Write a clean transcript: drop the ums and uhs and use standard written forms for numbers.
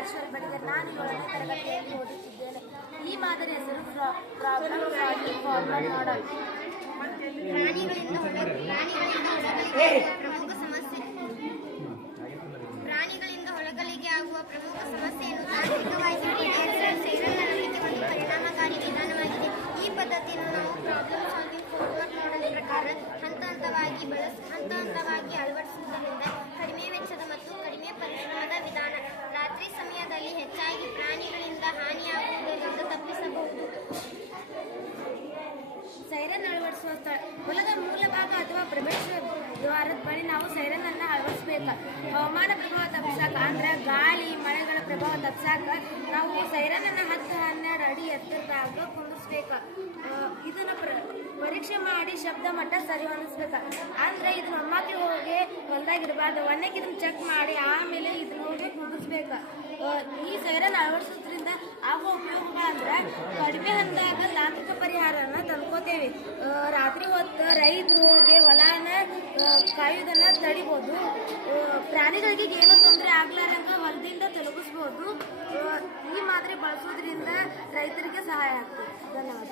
ರಾಜೇಶ್ವರಿ ಬಡಿಗರ್. ನಾನು 7ನೇ ತರಗತಿಯಲ್ಲಿ ಓದುತ್ತಿದ್ದೇನೆ. ಈ ಮಾದರಿ ಹೆಸರು ಪ್ರಾಬ್ಲಮ್ ಸಾಲ್ವಿಂಗ್ ಫಾರ್ಮಲ್ ಮಾಡೆಲ್. ಪ್ರಾಣಿಗಳಿಂದ ಹೊಲಗಳಿಗೆ ಆಗುವ ಪ್ರಮುಖ ಸಮಸ್ಯೆಯನ್ನು ತಾಂತ್ರಿಕವಾಗಿ ಬಗೆಹರಿಸಲು ಒಂದು ಪರಿಣಾಮಕಾರಿ ವಿಧಾನವಾಗಿದೆ. ಈ ಪದ್ಧತಿಯನ್ನು ನಾವು ಪ್ರಾಬ್ಲಮ್ ಸಾಲ್ವಿಂಗ್ ಫಾರ್ಮಲ್ ಮಾಡೆಲ್ ಪ್ರಕಾರ ಹಂತ ಹಂತವಾಗಿ ಅಳವಡಿಸುವುದರಿಂದ ಕಡಿಮೆ ವೆಚ್ಚದ ಮತ್ತು ಕಡಿಮೆ ಪರಿಶ್ರಮದ ವಿಧಾನ. ರಾತ್ರಿ ಸಮಯದಲ್ಲಿ ಹೆಚ್ಚಾಗಿ ಪ್ರಾಣಿಗಳಿಂದ ಹಾನಿಯಾಗುವುದರಿಂದ ತಪ್ಪಿಸಬಹುದು. ಸೈರನ್ ಅಳವಡಿಸುವ ಸ್ಥಳ ಹೊಲದ ಮೂಲ ಭಾಗ ಅಥವಾ ಪ್ರವೇಶ ದ್ವಾರದ ಬಳಿ ನಾವು ಸೈರನ್ ಅನ್ನು ಅಳವಡಿಸಬೇಕು. ಹವಾಮಾನ ಪ್ರಭಾವ ತಪ್ಪಿಸಾಕ ಅಂದ್ರೆ ಗಾಳಿ ಮಳೆಗಳ ಪ್ರಭಾವ ತಪ್ಪಿಸಾಕ ನಾವು ಸೈರನ್ ಅನ್ನು 10-12 ಅಡಿ ಎತ್ತರದಾಗ ಕುಂದಿಸ್ಬೇಕು. ಇದನ್ನ ಪರೀಕ್ಷೆ ಮಾಡಿ ಶಬ್ದ ಮಟ್ಟ ಸರಿ ಹೊಂದಿಸ್ಬೇಕು. ಅಂದ್ರೆ ಇದನ್ನ ಒಮ್ಮಕ್ಕೆ ಹೋಗಿ ಹೊಲ್ದಾಗಿರ್ಬಾರ್ದು. ಒಣ್ಣಕ್ಕೆ ಇದನ್ನ ಚೆಕ್ ಮಾಡಿ ಆಮೇಲೆ ಇದನ್ನ ಹೋಗಿ ಕುಂದಿಸ್ಬೇಕು. ಈ ಸೈರನ್ ಅಳವಡಿಸೋದ್ರಿಂದ ಆಗುವ ಉಪಯೋಗಗಳಂದ್ರೆ ಕಡಿಮೆ ಹಂದಾಗ ತಾಂತ್ರಿಕ ಪರಿಹಾರನ ತಂದ್ಕೋತೇವೆ. ರಾತ್ರಿ ಹೊತ್ತು ರೈತರು ಹೋಗಿ ಹೊಲನ ಕಾಯುವುದನ್ನ ತಡಿಬೋದು. ಪ್ರಾಣಿಗಳಿಗೆ ಏನೂ ತೊಂದರೆ ಆಗ್ಲಾರಂಗ ಹೊಲದಿಂದ ತೊಲಗಿಸ್ಬೋದು. ಈ ಮಾದರಿ ಬಳಸೋದ್ರಿಂದ ರೈತರಿಗೆ ಸಹಾಯ ಆಗ್ತದೆ. ಧನ್ಯವಾದ.